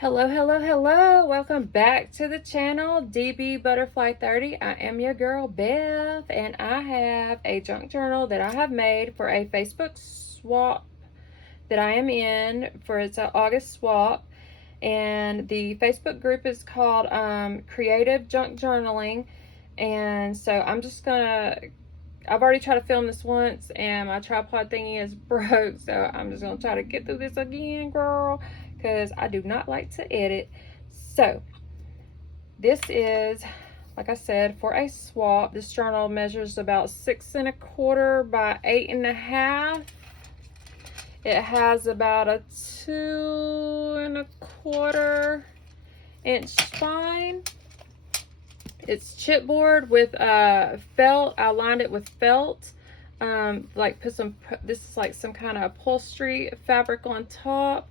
Hello, hello, hello. Welcome back to the channel, DB Butterfly 30. I am your girl, Beth, and I have a junk journal that I have made for a Facebook swap that I am in for its August swap. And the Facebook group is called Creative Junk Journaling. And so I'm just gonna, I've already tried to film this once and my tripod thingy is broke. So I'm just gonna try to get through this again, girl, because I do not like to edit. So this is, like I said, for a swap. This journal measures about 6 1/4 by 8 1/2. It has about a 2 1/4 inch spine. It's chipboard with felt. I lined it with felt. Like put some, this is like some kind of upholstery fabric on top.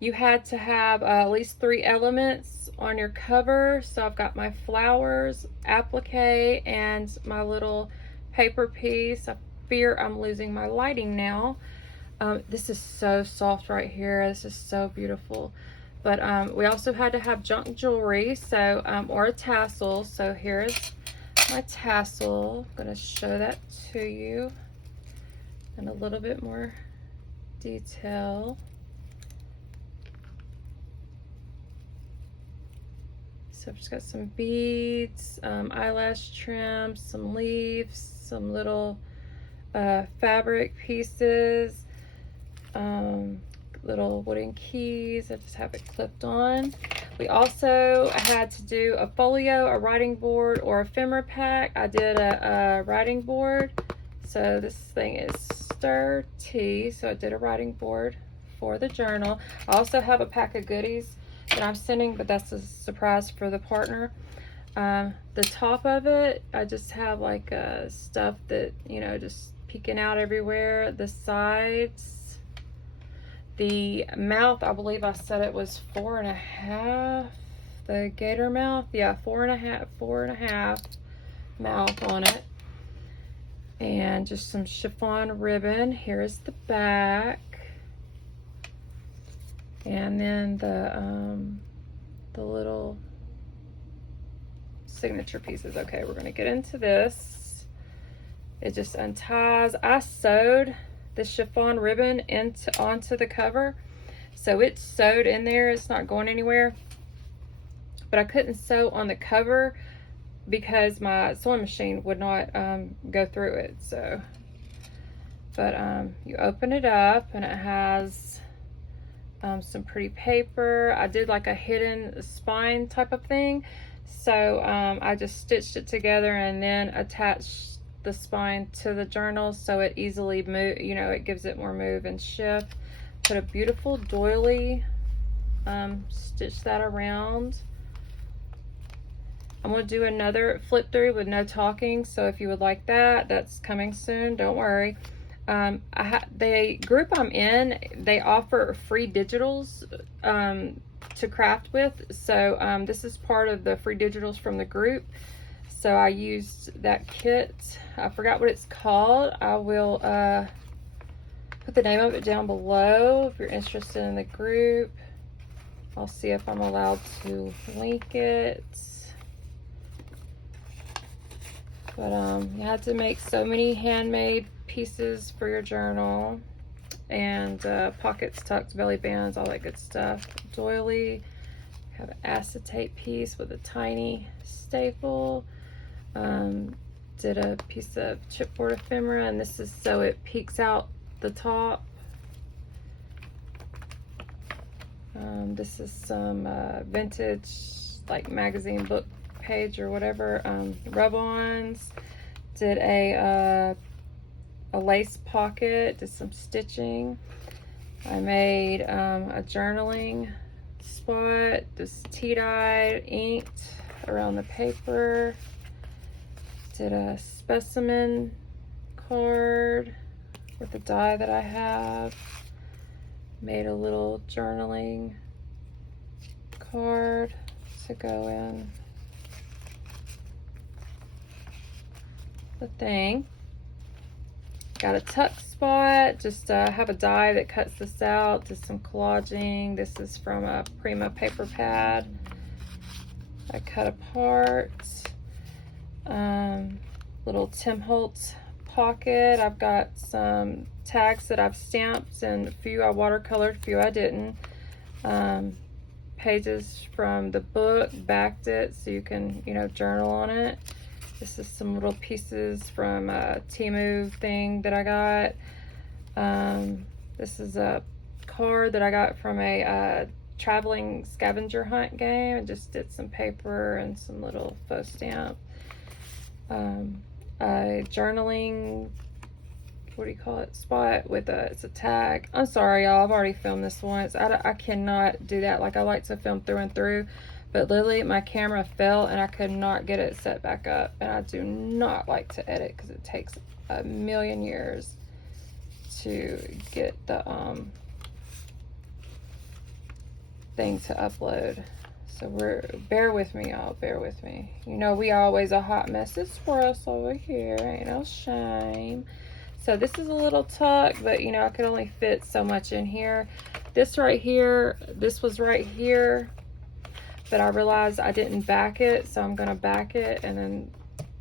You had to have at least 3 elements on your cover. So I've got my flowers, applique, and my little paper piece. I fear I'm losing my lighting now. This is so soft right here. This is so beautiful. But we also had to have junk jewelry, so or a tassel. So here's my tassel. I'm gonna show that to you in a little bit more detail. So I've just got some beads, eyelash trim, some leaves, some little fabric pieces, little wooden keys. I just have it clipped on. We also had to do a folio, a writing board, or ephemera pack. I did a writing board. So this thing is sturdy. So I did a writing board for the journal. I also have a pack of goodies that I'm sending, but that's a surprise for the partner. The top of it, I just have like stuff that, you know, just peeking out everywhere. The sides, the mouth, I believe I said it was 4 1/2. The gator mouth, yeah, 4 1/2 mouth on it. And just some chiffon ribbon. Here is the back. And then the little signature pieces. Okay, we're gonna get into this. It just unties. I sewed the chiffon ribbon onto the cover, so it's sewed in there. It's not going anywhere. But I couldn't sew on the cover because my sewing machine would not go through it. So, but you open it up and it has some pretty paper. I did like a hidden spine type of thing. So I just stitched it together and then attached the spine to the journal so it easily move, you know, it gives it more move and shift. Put a beautiful doily, stitch that around. I'm going to do another flip through with no talking, so if you would like that, that's coming soon, don't worry. The group I'm in, they offer free digitals to craft with, so this is part of the free digitals from the group. So I used that kit. I forgot what it's called. I will put the name of it down below if you're interested in the group. I'll see if I'm allowed to link it. But you have to make so many handmade pieces for your journal, and pockets, tucks, belly bands, all that good stuff. Doily, have an acetate piece with a tiny staple. Did a piece of chipboard ephemera, and this is so it peeks out the top. This is some vintage, like magazine book page or whatever, rub-ons. Did a lace pocket, did some stitching. I made a journaling spot, just tea-dyed, inked around the paper. Did a specimen card with the die that I have. Made a little journaling card to go in the thing. Got a tuck spot. Just have a die that cuts this out. Did some collaging. This is from a Prima paper pad I cut apart. Little Tim Holtz pocket. I've got some tags that I've stamped, and a few I watercolored, a few I didn't. Pages from the book, backed it so you can, you know, journal on it. This is some little pieces from a Temu thing that I got. This is a card that I got from a traveling scavenger hunt game. I just did some paper and some little faux stamp. A journaling, what do you call it, spot with it's a tag. I'm sorry, y'all, I've already filmed this once. I cannot do that. Like, I like to film through and through, but literally my camera fell and I could not get it set back up. And I do not like to edit because it takes a million years to get the thing to upload. So bear with me, y'all, bear with me. You know, we always a hot mess. It's for us over here, ain't no shame. So this is a little tuck, but you know, I could only fit so much in here. This right here, this was right here, but I realized I didn't back it, so I'm gonna back it and then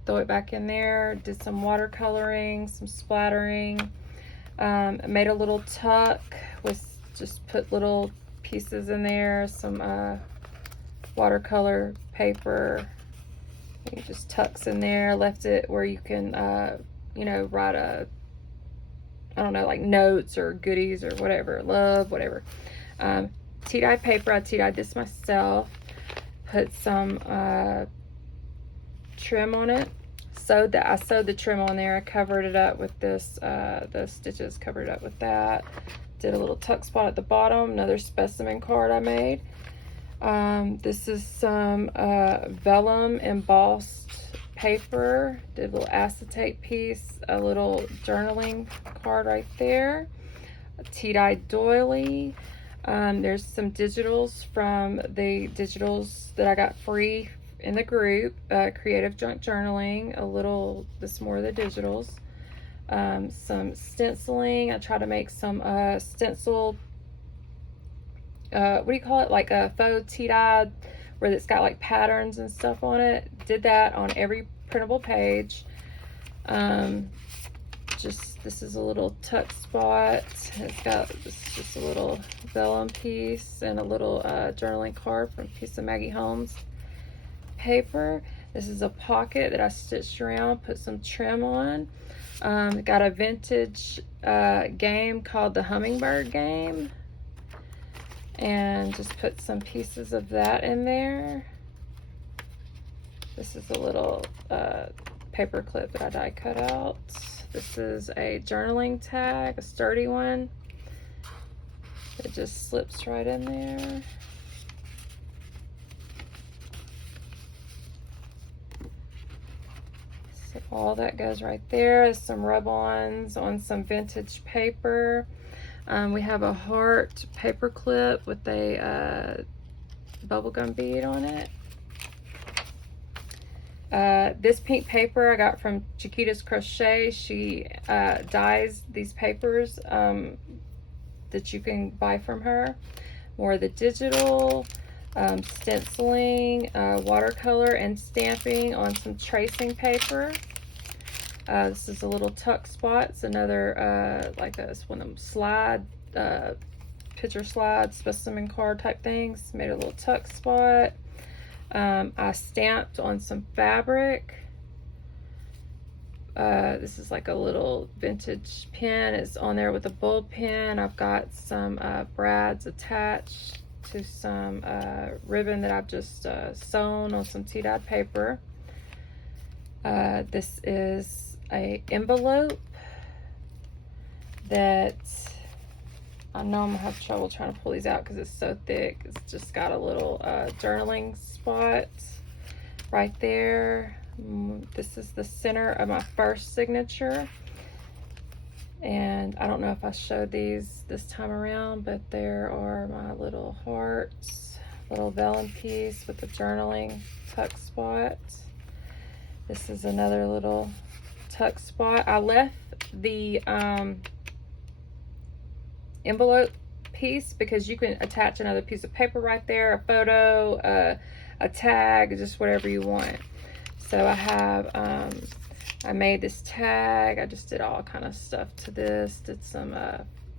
throw it back in there. Did some watercoloring, some splattering. Made a little tuck with, just put little pieces in there, some watercolor paper. It just tucks in there. Left it where you can, you know, write I don't know, like notes or goodies or whatever, love, whatever. Tea-dye paper, I tea-dyed this myself. Put some trim on it. I sewed the trim on there. I covered it up with this, the stitches covered it up with that. Did a little tuck spot at the bottom, another specimen card I made. This is some vellum embossed paper. Did a little acetate piece, a little journaling card right there. A tea-dyed doily. There's some digitals from the digitals that I got free in the group, Creative Junk Journaling. This more of the digitals. Some stenciling. I try to make some stencil, what do you call it, like a faux tea-dye, where it's got like patterns and stuff on it. Did that on every printable page. This is a little tuck spot. This is just a little vellum piece and a little journaling card from a piece of Maggie Holmes paper. This is a pocket that I stitched around, put some trim on. Got a vintage game called the Hummingbird Game, and just put some pieces of that in there. This is a little paper clip that I die cut out. This is a journaling tag, a sturdy one. It just slips right in there. So all that goes right there. Is some rub-ons on some vintage paper. We have a heart paper clip with a bubblegum bead on it. This pink paper I got from Chiquita's Crochet. She dyes these papers that you can buy from her. More of the digital, stenciling, watercolor, and stamping on some tracing paper. This is a little tuck spot. It's another, like this one of them slide, picture slide, specimen card type things. Made a little tuck spot. I stamped on some fabric. This is like a little vintage pin. It's on there with a bulb pin. I've got some brads attached to some ribbon that I've just sewn on some tea-dyed paper. This is a envelope that I know I'm gonna have trouble trying to pull these out because it's so thick. It's just got a little journaling spot right there. This is the center of my first signature, and I don't know if I showed these this time around, but there are my little hearts, little vellum piece with the journaling tuck spot. This is another little tuck spot. I left the envelope piece because you can attach another piece of paper right there, a photo, a tag, just whatever you want. So I have, I made this tag. I just did all kind of stuff to this. Did some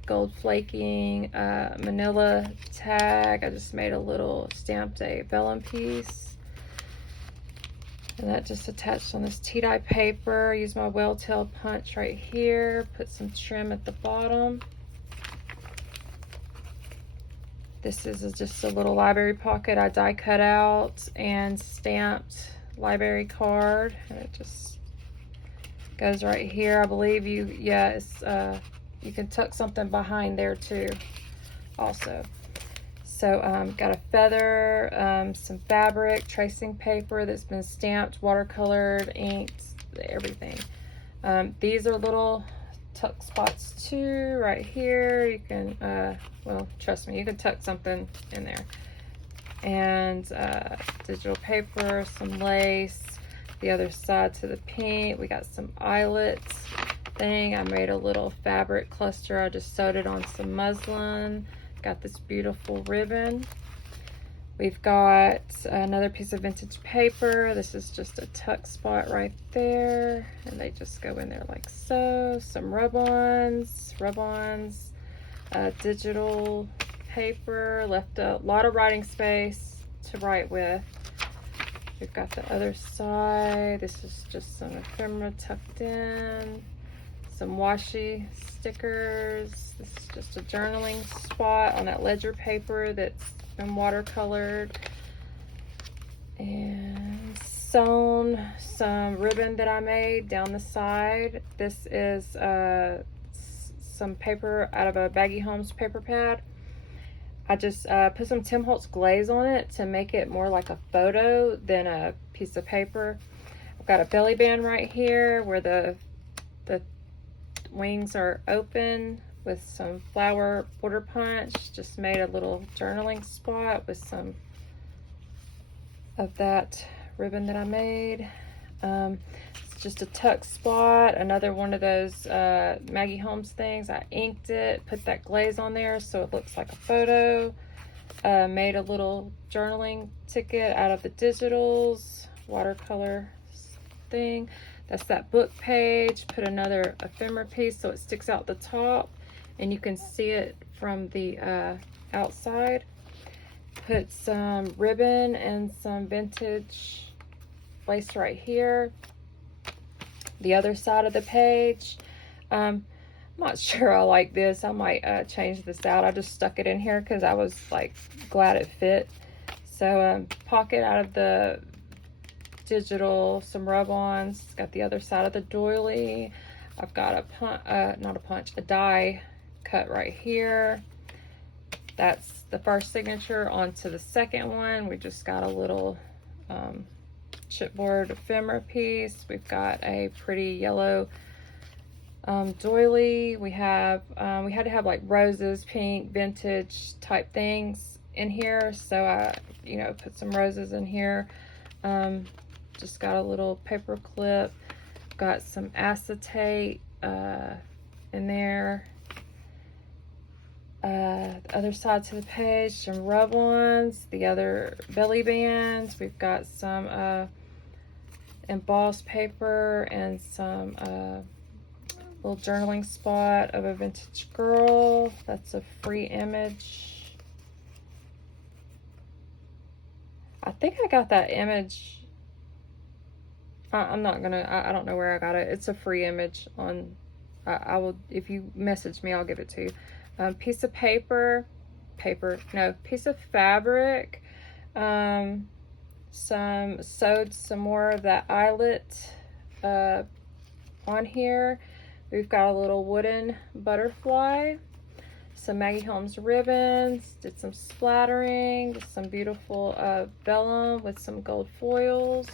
gold flaking, manila tag. I just made a little stamped a vellum piece. And that just attached on this tea-dye paper. Use my whale-tail punch right here. Put some trim at the bottom. This is just a little library pocket I die cut out and stamped library card. And it just goes right here. I believe you can tuck something behind there too also. So got a feather, some fabric, tracing paper that's been stamped, watercolored, inked, everything. These are little tuck spots too, right here. You can, well, trust me, you can tuck something in there. And digital paper, some lace, the other side to the pink. We got some eyelets thing. I made a little fabric cluster. I just sewed it on some muslin. Got this beautiful ribbon. We've got another piece of vintage paper. This is just a tuck spot right there, and they just go in there like so. Some rub-ons, digital paper. Left a lot of writing space to write with. We've got the other side. This is just some ephemera tucked in. Some washi stickers. This is just a journaling spot on that ledger paper that's been watercolored. And sewn some ribbon that I made down the side. This is some paper out of a Baggy Homes paper pad. I just put some Tim Holtz glaze on it to make it more like a photo than a piece of paper. I've got a belly band right here where the wings are open with some flower border punch. Just made a little journaling spot with some of that ribbon that I made. It's just a tuck spot, another one of those Maggie Holmes things. I inked it, put that glaze on there so it looks like a photo. Made a little journaling ticket out of the digitals, watercolor thing. That's that book page. Put another ephemera piece so it sticks out the top and you can see it from the outside. Put some ribbon and some vintage lace right here. The other side of the page. I'm not sure I like this. I might change this out. I just stuck it in here because I was like glad it fit. So pocket out of the digital, some rub-ons. Got the other side of the doily. I've got a die cut right here. That's the first signature. Onto the second one. We just got a little chipboard ephemera piece. We've got a pretty yellow doily. We had to have like roses, pink, vintage type things in here. So I, put some roses in here. Just got a little paper clip. Got some acetate in there. The other side to the page, some rub-ons, the other belly bands. We've got some embossed paper and some little journaling spot of a vintage girl. That's a free image. I think I got that image. I don't know where I got it. It's a free image on, I will, if you message me, I'll give it to you. Piece of piece of fabric. Sewed some more of that eyelet on here. We've got a little wooden butterfly, some Maggie Holmes ribbons, did some splattering, some beautiful vellum with some gold foils.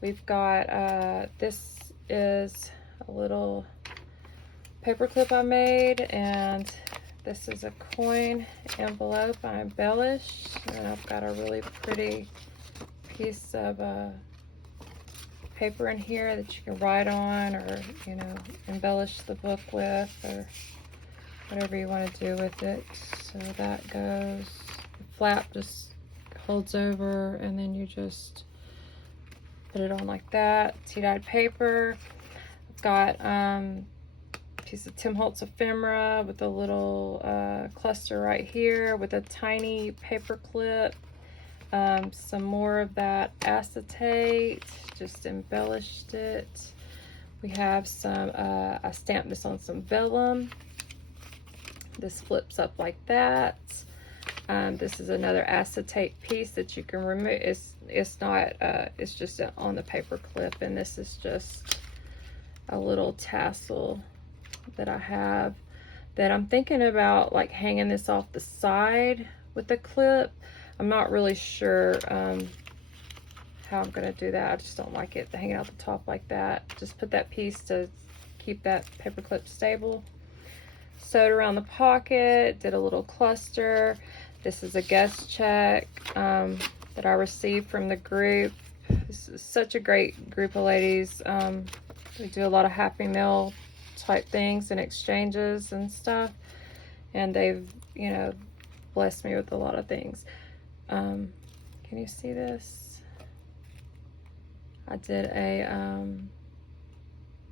We've got, this is a little paper clip I made, and this is a coin envelope I embellished, and I've got a really pretty piece of paper in here that you can write on, or, you know, embellish the book with, or whatever you want to do with it. So that goes, the flap just holds over, and then you just put it on like that. Tea-dyed paper. I've got a piece of Tim Holtz ephemera with a little cluster right here with a tiny paper clip. Some more of that acetate, just embellished it. We have some, I stamped this on some vellum. This flips up like that. This is another acetate piece that you can remove. It's not, it's just on the paper clip, and this is just a little tassel that I have that I'm thinking about like hanging this off the side with the clip. I'm not really sure how I'm gonna do that. I just don't like it hanging out the top like that. Just put that piece to keep that paper clip stable. Sewed around the pocket, did a little cluster. This is a guest check that I received from the group. This is such a great group of ladies. We do a lot of Happy Meal type things and exchanges and stuff, and they've, you know, blessed me with a lot of things. Can you see this? I did a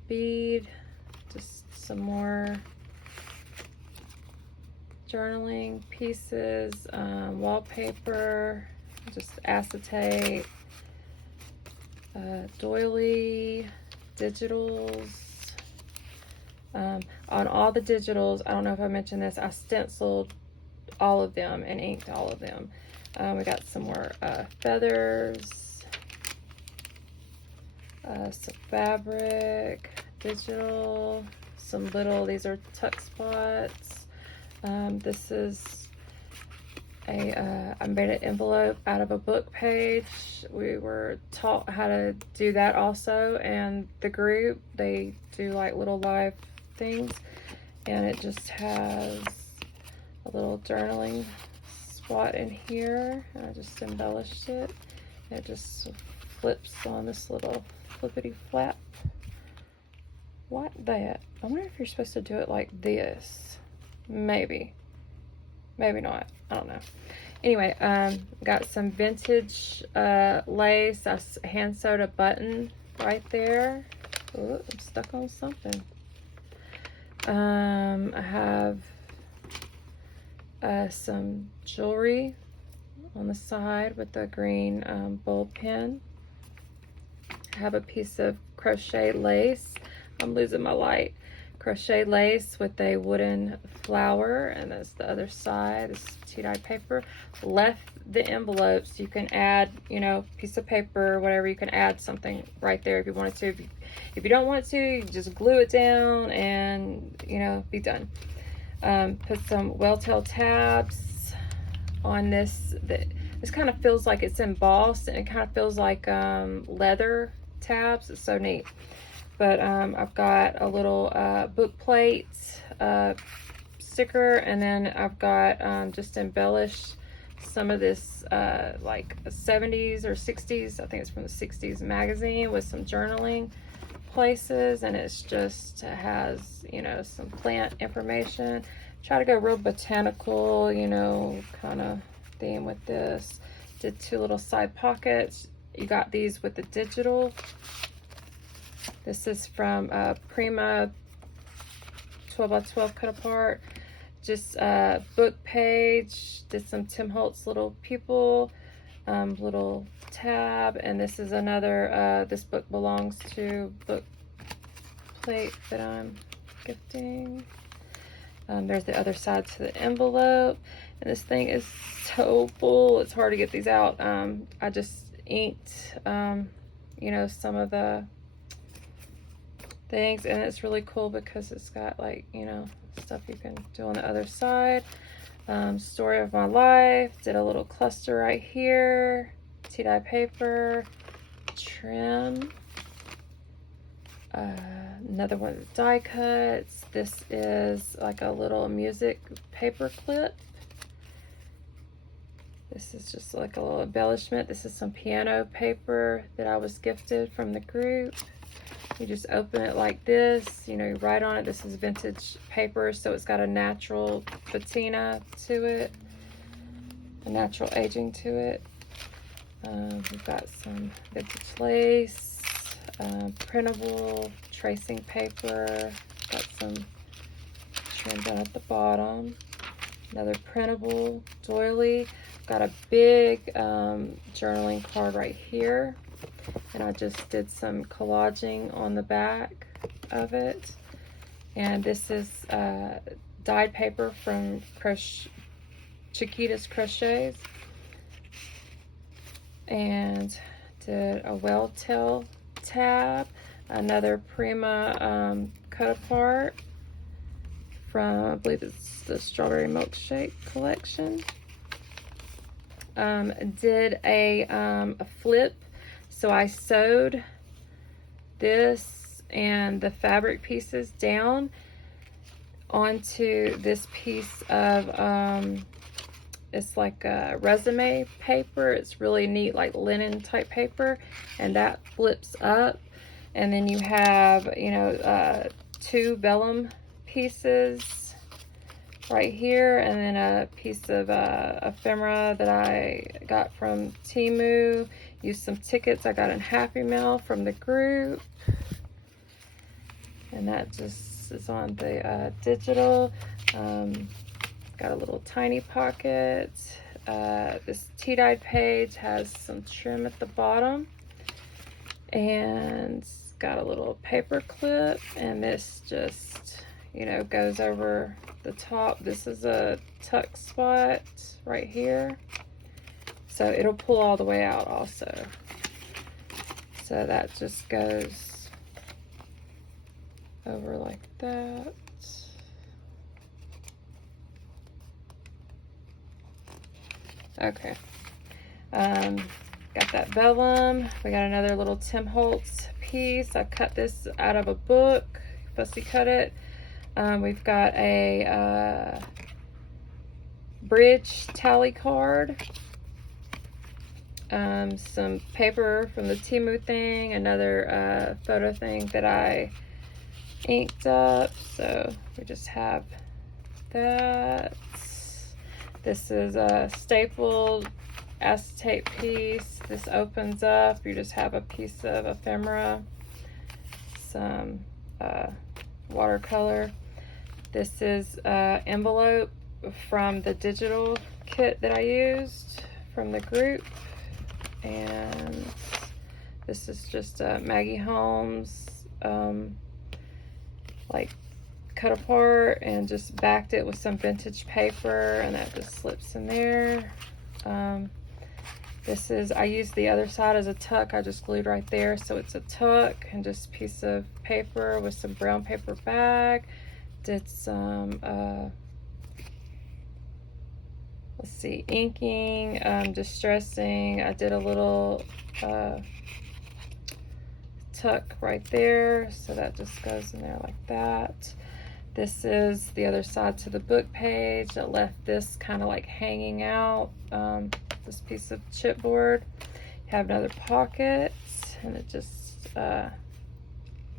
bead, just some more journaling pieces, wallpaper, just acetate, doily, digitals. On all the digitals, I don't know if I mentioned this, I stenciled all of them and inked all of them. We got some more feathers, some fabric, digital, some little, these are tuck spots. This is I made an envelope out of a book page. We were taught how to do that also, and the group, they do like little live things, and it just has a little journaling spot in here. I just embellished it. It just flips on this little flippity flap like that. I wonder if you're supposed to do it like this. Maybe not, I don't know. Anyway, got some vintage lace. I hand sewed a button right there. Ooh, I'm stuck on something. I have some jewelry on the side with the green bowl pin. I have a piece of crochet lace. I'm losing my light. Crochet lace with a wooden flower, and that's the other side. This is tea-dyed paper. Left the envelopes. You can add, you know, piece of paper, whatever. You can add something right there if you wanted to. If you don't want to, you just glue it down and, you know, be done. Put some Welltail tabs on this. This kind of feels like it's embossed, and it kind of feels like leather tabs. It's so neat. But I've got a little book plate sticker, and then I've got just embellished some of this like a 70s or 60s, I think it's from the 60s magazine, with some journaling places, and it's just has, you know, some plant information. Try to go real botanical, you know, kind of theme with this. Did two little side pockets. You got these with the digital. This is from Prima 12 by 12 cut apart. Just book page. Did some Tim Holtz little people, little tab, and this is another. This book belongs to book plate that I'm gifting. There's the other side to the envelope, and this thing is so full. It's hard to get these out. I just inked, you know, some of the things, and it's really cool because it's got, like, you know, stuff you can do on the other side. Story of my life. Did a little cluster right here. Tea-dye paper. Trim. Another one of the die cuts. This is like a little music paper clip. This is just like a little embellishment. This is some piano paper that I was gifted from the group. You just open it like this, you know, you write on it. This is vintage paper, so it's got a natural patina to it, a natural aging to it. We've got some vintage lace, printable tracing paper, got some trim down at the bottom, another printable doily. Got a big journaling card right here, and I just did some collaging on the back of it. And this is dyed paper from Chiquita's Crochets, and did a well tail tab, another Prima cut apart from, I believe it's the Strawberry Milkshake collection. Did a flip, so I sewed this and the fabric pieces down onto this piece of it's like a resume paper. It's really neat, like linen type paper, and that flips up, and then you have, you know, 2 vellum pieces right here, and then a piece of ephemera that I got from Temu. Used some tickets I got in Happy Mail from the group, and that just is on the digital. Got a little tiny pocket. This tea-dyed page has some trim at the bottom, and got a little paper clip, and this just, you know, goes over the top. This is a tuck spot right here, so it'll pull all the way out also. So that just goes over like that. Okay, got that vellum. We got another little Tim Holtz piece. I cut this out of a book, fussy cut it. We've got a bridge tally card, some paper from the Temu thing, another photo thing that I inked up. So we just have that. This is a stapled acetate piece. This opens up. You just have a piece of ephemera, some watercolor. This is envelope from the digital kit that I used from the group, and this is just Maggie Holmes like cut apart, and just backed it with some vintage paper, and that just slips in there. This is, I used the other side as a tuck. I just glued right there, so it's a tuck, and just a piece of paper with some brown paper bag. Did some let's see, inking, distressing. I did a little tuck right there, so that just goes in there like that. This is the other side to the book page that left this kind of like hanging out, this piece of chipboard. Have another pocket, and it just I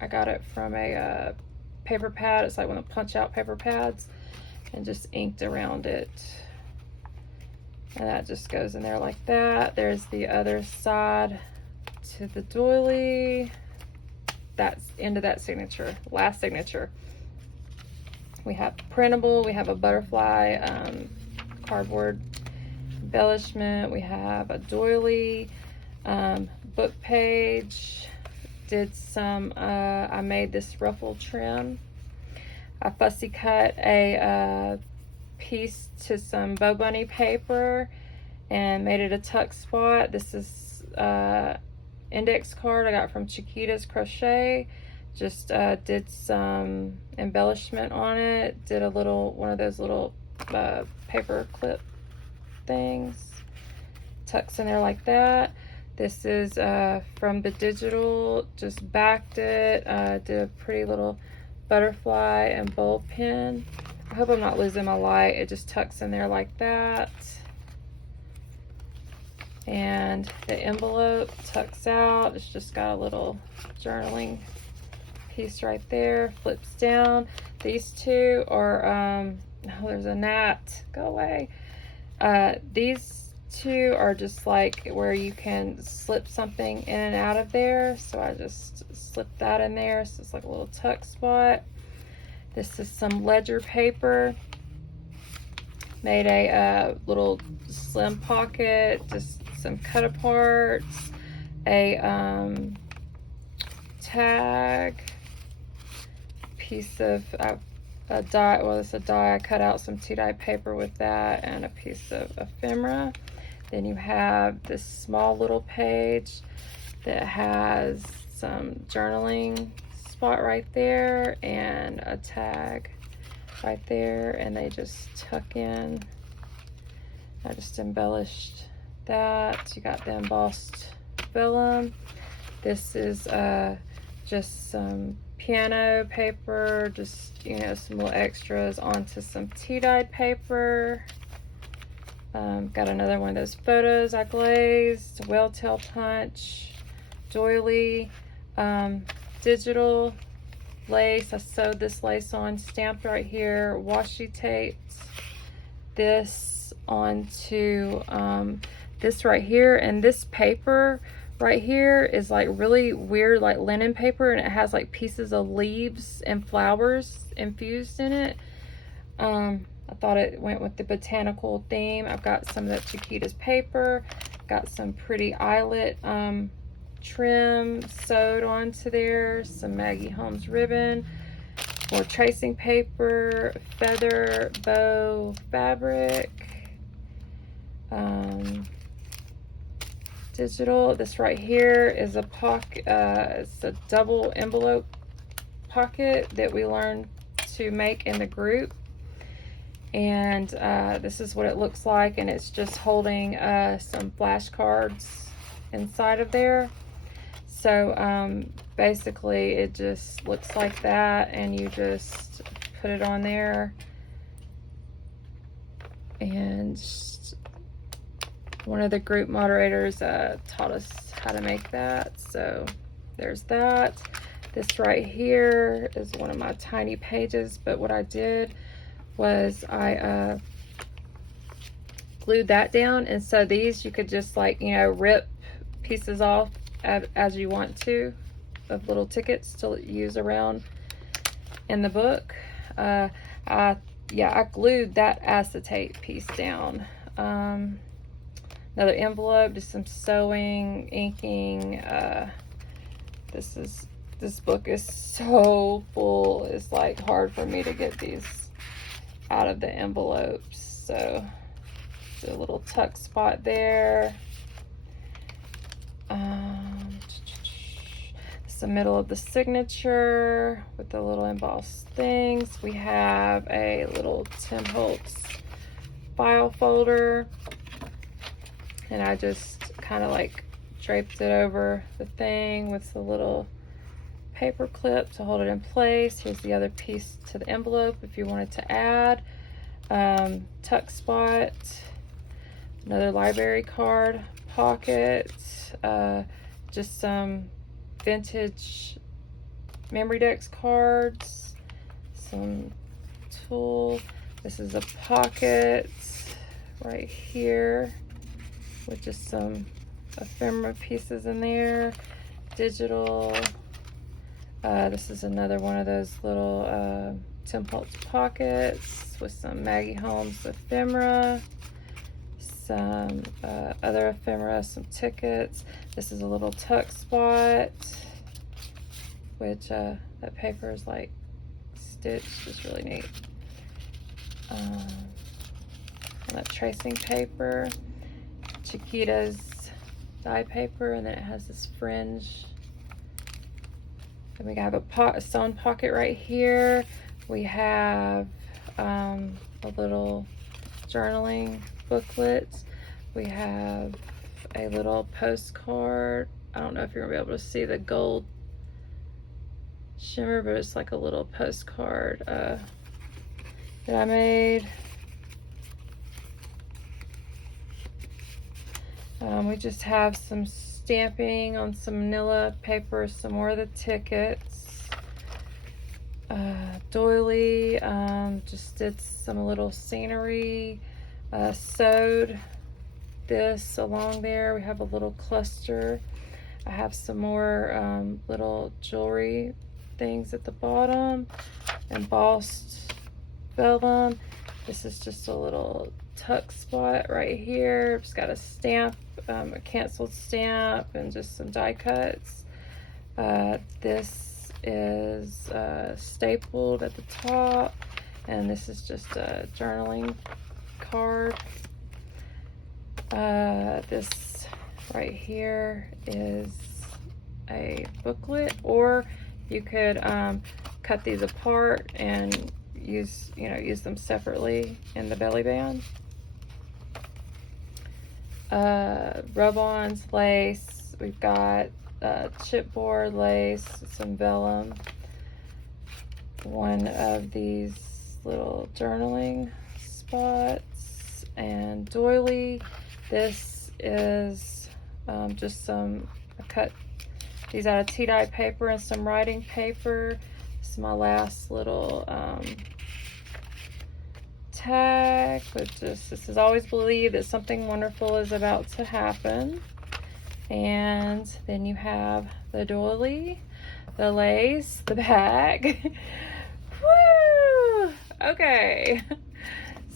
got it from a paper pad. It's like one of the punch out paper pads, and just inked around it, and that just goes in there like that. There's the other side to the doily. That's into that signature, last signature. We have printable, we have a butterfly cardboard embellishment, we have a doily, book page. Did some, I made this ruffle trim. I fussy cut a piece to some Bow Bunny paper and made it a tuck spot. This is index card I got from Chiquita's Crochet. Just did some embellishment on it. Did a little, one of those little paper clip things. Tucks in there like that. This is from the digital. Just backed it. Did a pretty little butterfly and bowl pin. I hope I'm not losing my light. It just tucks in there like that. And the envelope tucks out. It's just got a little journaling piece right there, flips down. These two are, oh, there's a gnat, go away. These two are just like where you can slip something in and out of there. So I just slipped that in there. So it's like a little tuck spot. This is some ledger paper. Made a little slim pocket, just some cut aparts, a tag, piece of a die. Well, it's a die. I cut out some tea-dye paper with that, and a piece of ephemera. Then you have this small little page that has some journaling spot right there and a tag right there, and they just tuck in. I just embellished that. You got the embossed vellum. This is just some piano paper, just, you know, some little extras onto some tea-dyed paper. Got another one of those photos I glazed, whale tail punch, doily, digital lace. I sewed this lace on, stamped right here, washi taped this onto this right here, and this paper right here is like really weird, like linen paper, and it has like pieces of leaves and flowers infused in it. I thought it went with the botanical theme. I've got some of that Chiquita's paper, got some pretty eyelet trim sewed onto there, some Maggie Holmes ribbon, more tracing paper, feather bow fabric, digital. This right here is a pocket, it's a double envelope pocket that we learned to make in the group. And this is what it looks like, and it's just holding some flashcards inside of there. So basically it just looks like that, and you just put it on there. And one of the group moderators taught us how to make that. So there's that. This right here is one of my tiny pages, but what I did was I glued that down, and so these you could just, like, you know, rip pieces off as you want to, of little tickets to use around in the book. I glued that acetate piece down. Another envelope, just some sewing, inking. This book is so full. It's like hard for me to get these out of the envelopes. So do a little tuck spot there. It's the middle of the signature with the little embossed things. We have a little Tim Holtz file folder, and I just kind of like draped it over the thing with the little paper clip to hold it in place. Here's the other piece to the envelope if you wanted to add. Tuck spot, another library card pocket, just some vintage Memory Decks cards, some tulle. This is a pocket right here with just some ephemera pieces in there, digital. This is another one of those little Tim Holtz pockets with some Maggie Holmes ephemera, some other ephemera, some tickets. This is a little tuck spot, which that paper is like stitched, it's really neat. And that tracing paper, Chiquita's dye paper, and then it has this fringe. Then we have a sewn pocket right here. We have a little journaling booklet. We have a little postcard. I don't know if you're gonna be able to see the gold shimmer, but it's like a little postcard that I made. We just have some stamping on some manila paper, some more of the tickets. Doily, just did some little scenery, sewed this along there. We have a little cluster. I have some more little jewelry things at the bottom, embossed vellum. This is just a little tuck spot right here. It's got a stamp, a canceled stamp, and just some die cuts. This is stapled at the top, and this is just a journaling card. This right here is a booklet, or you could cut these apart and use them separately in the belly band. Rub-ons, lace. We've got chipboard lace, some vellum. One of these little journaling spots, and doily. This is just I cut these out of tea-dye paper and some writing paper. This is my last little tag, which this is always believe that something wonderful is about to happen. And then you have the doily, the lace, the bag. Woo! Okay.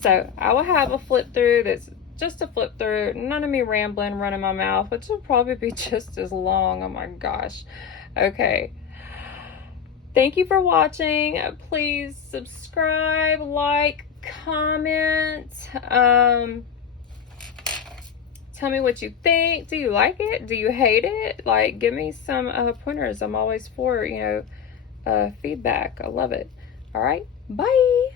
So I will have a flip through that's just a flip through, none of me rambling, running my mouth, which will probably be just as long. Oh my gosh. Okay. Thank you for watching. Please subscribe, like, comment. Tell me what you think. Do you like it? Do you hate it? Like, give me some pointers. I'm always for, feedback. I love it. All right. Bye.